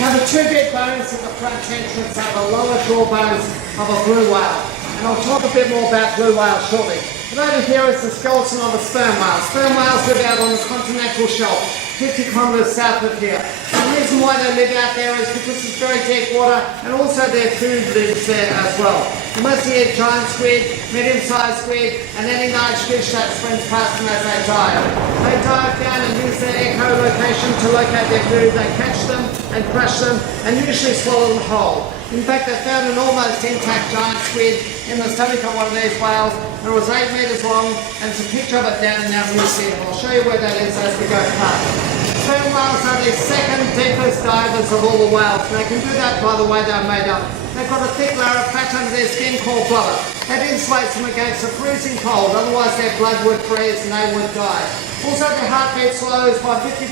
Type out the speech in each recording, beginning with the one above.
Now the two big bones in the front entrance are the lower jaw bones of a blue whale. And I'll talk a bit more about blue whales shortly. But over here is the skeleton of a sperm whale. Sperm whales live out on the continental shelf, 50 kilometres south of here. The reason why they live out there is because it's very deep water, and also their food lives there as well. They mostly eat giant squid, medium-sized squid, and any large fish that swims past them as they dive. They dive down and use their echolocation to locate their food. They catch them and crush them and usually swallow them whole. In fact, they found an almost intact giant squid in the stomach of one of these whales. It was 8 metres long, and it's a picture of it down in our museum. I'll show you where that is as we go past. Sperm whales are the second deepest divers of all the whales. They can do that by the way they're made up. They've got a thick layer of fat under their skin called blubber. That insulates them against the freezing cold, otherwise their blood would freeze and they would die. Also, their heartbeat slows by 50%,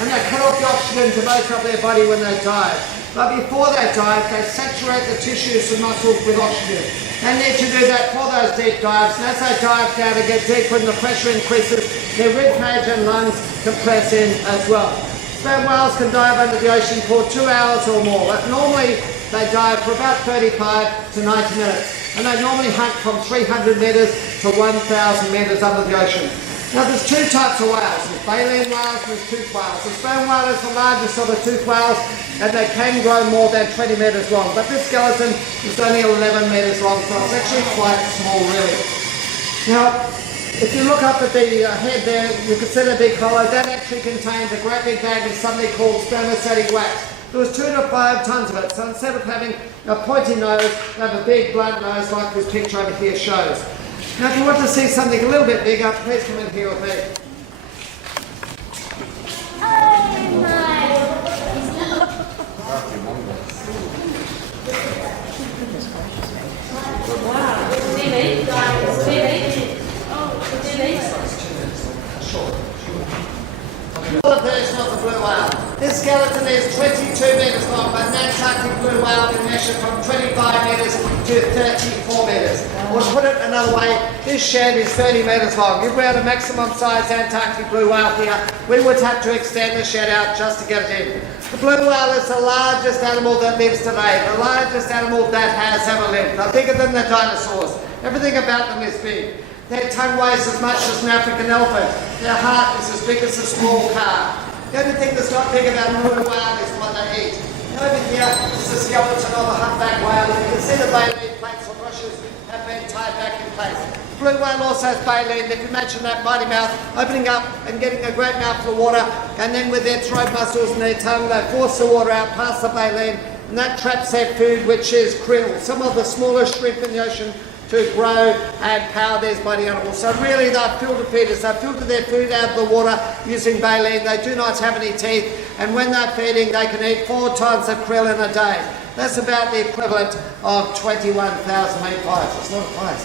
and they cut off the oxygen to most of their body when they dive. But before they dive, they saturate the tissues and muscles with oxygen. They need to do that for those deep dives, and as they dive down and get deeper and the pressure increases, their rib cage and lungs compress in as well. Sperm whales can dive under the ocean for 2 hours or more. Normally, they dive for about 35 to 90 minutes, and they normally hunt from 300 metres to 1,000 metres under the ocean. Now there's two types of whales, there's baleen whales and there's toothed whales. The sperm whale is the largest of the toothed whales, and they can grow more than 20 metres long, but this skeleton is only 11 metres long, so it's actually quite small really. Now, if you look up at the head there, you can see the big hollow. That actually contains a great big bag of something called spermaceti wax. There was 2 to 5 tonnes of it, so instead of having a pointy nose, they have a big blunt nose like this picture over here shows. Now if you want to see something a little bit bigger, please come in here with me. Full version of the blue whale. This skeleton is 22 metres long, but an Antarctic blue whale can measure from 25 metres to 34 metres. Or to put it another way, this shed is 30 metres long. If we had a maximum size Antarctic blue whale here, we would have to extend the shed out just to get it in. The blue whale is the largest animal that lives today, the largest animal that has ever lived. They're bigger than the dinosaurs. Everything about them is big. Their tongue weighs as much as an African elephant. Their heart is as big as a small car. The only thing that's not big about a blue whale is what they eat. And over here is the skeleton of a humpback whale. You can see the baleen plates or brushes have been tied back in place. Blue whale also has baleen. If you imagine that mighty mouth opening up and getting a great mouthful of water, and then with their throat muscles and their tongue, they force the water out past the baleen, and that traps their food, which is krill, some of the smallest shrimp in the ocean, to grow and power these mighty animals. So really they're filter feeders. They filter their food out of the water using baleen. They do not have any teeth, and when they're feeding they can eat 4 tonnes of krill in a day. That's about the equivalent of 21,000 meat pies. It's not a price.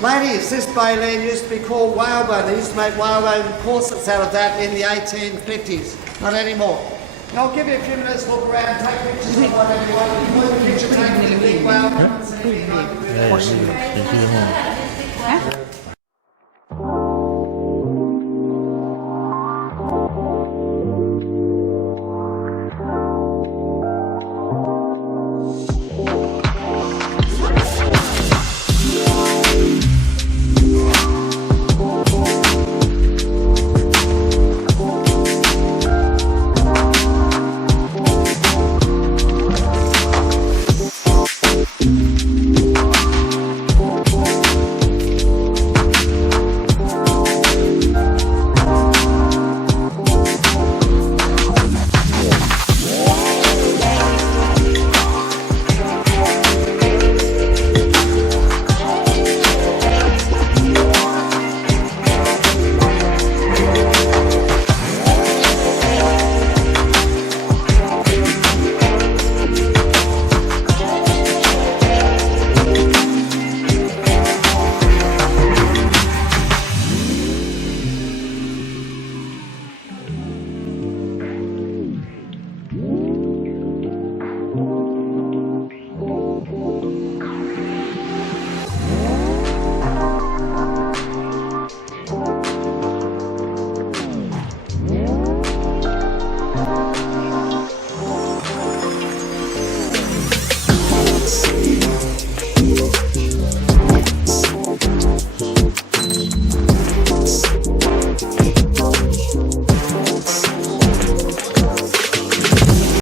Ladies, this baleen used to be called whalebone. They used to make whalebone corsets out of that in the 1850s. Not anymore. And I'll give you a few minutes to look around, take pictures of whatever you want. You want a picture taken with a big whale. Huh?